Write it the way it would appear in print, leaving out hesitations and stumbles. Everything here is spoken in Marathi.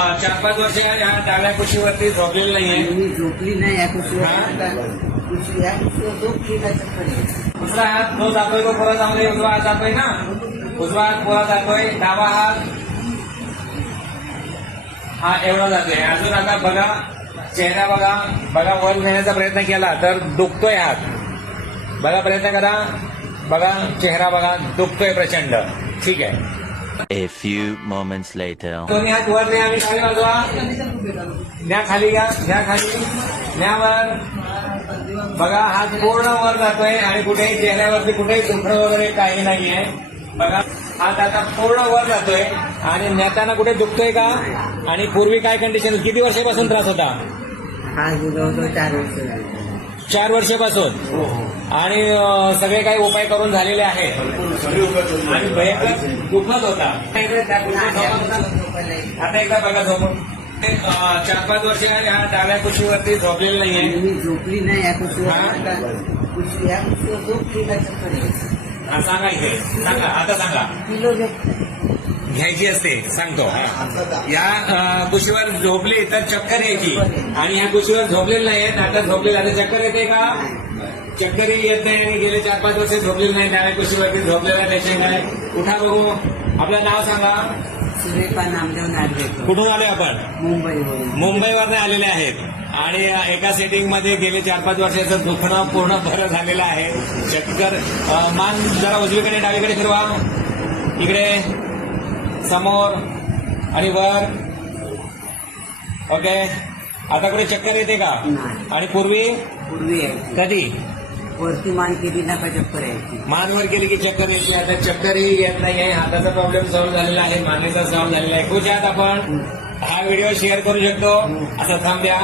4-5 वर्ष या डाव्या कुशीवरती झोपलेली नाहीये. मी झोपली नाही या कुशीवर. या कुशीवर झोपली काय चक्कर आहे. दुसरा हात जो जातोय तो पुरा जाऊन उजवा हात जातोय ना, उजवा हात पुरा जातोय, डावा हात हा एवढा जातोय. अजून आता बघा चेहरा बघा, बघा वर नेण्याचा प्रयत्न केला तर दुखतोय हात. बघा प्रयत्न करा, बघा चेहरा बघा दुखतोय प्रचंड. ठीक आहे. A few moments later. दोन्ही हात वर न्या आणि खाली वाजवा. न्या खाली घ्या, घ्या खाली, न्या वर. बघा हात पूर्ण वर जातोय आणि कुठेही चेहऱ्यावरती कुठेही दुखणं वगैरे काही नाहीये. बघा हात आता पूर्ण वर जातोय आणि नेताना कुठे दुखतोय का? आणि पूर्वी काय कंडिशन, किती वर्षापासून त्रास होता? हा जवळजवळ 4 वर्ष झाली. 4 वर्षापासून. आणि सगळे काही उपाय करून झालेले आहेत आणि भयंकर दुखत होता. आता एकदा बघा झोपून. 4-5 वर्ष या डाव्या कुशीवरती झोपलेली नाहीये. मी झोपली नाही या कुशीवर. या कुशीवर झोपली काय चक्कर आहे. सांगा इथे, सांगा आता सांगा. किलो घ्यायची असते सांगतो. या कुशीवर झोपली तर चक्कर यायची आणि या कुशीवर झोपलेली नाहीये. आता झोपलेली, आता चक्कर येते का? चक्करही येत नाही आणि गेले 4-5 वर्ष झोपलेली नाही. डाव्या कुशीवरती झोपलेला पेशंट आहे. उठा बघू. आपलं नाव सांगा. सुरेखा नामदेव नाडगेकर. कुठून आलोय आपण? मुंबईवरून. मुंबईवरनं आलेले आहेत आणि एका सेटिंग मध्ये गेले 4-5 वर्षाचं दुखणं पूर्ण बरं झालेलं आहे. चक्कर, मान जरा उजवीकडे डावीकडे फिरवा. इकडे समोर आणि वर. ओके. आता कुठे चक्कर येते का? नाही. आणि पूर्वी पूर्वी यायची. कधी वरती मान केली नका चक्कर यायची. मानवर केली की चक्कर येते. आता चक्करही येत नाहीये. हाताचा प्रॉब्लेम सॉल्व्ह झालेला आहे, मानेचा सॉल्व्ह झालेला आहे. खुश आहात आपण? हा व्हिडिओ शेअर करू शकतो. असं थांब द्या.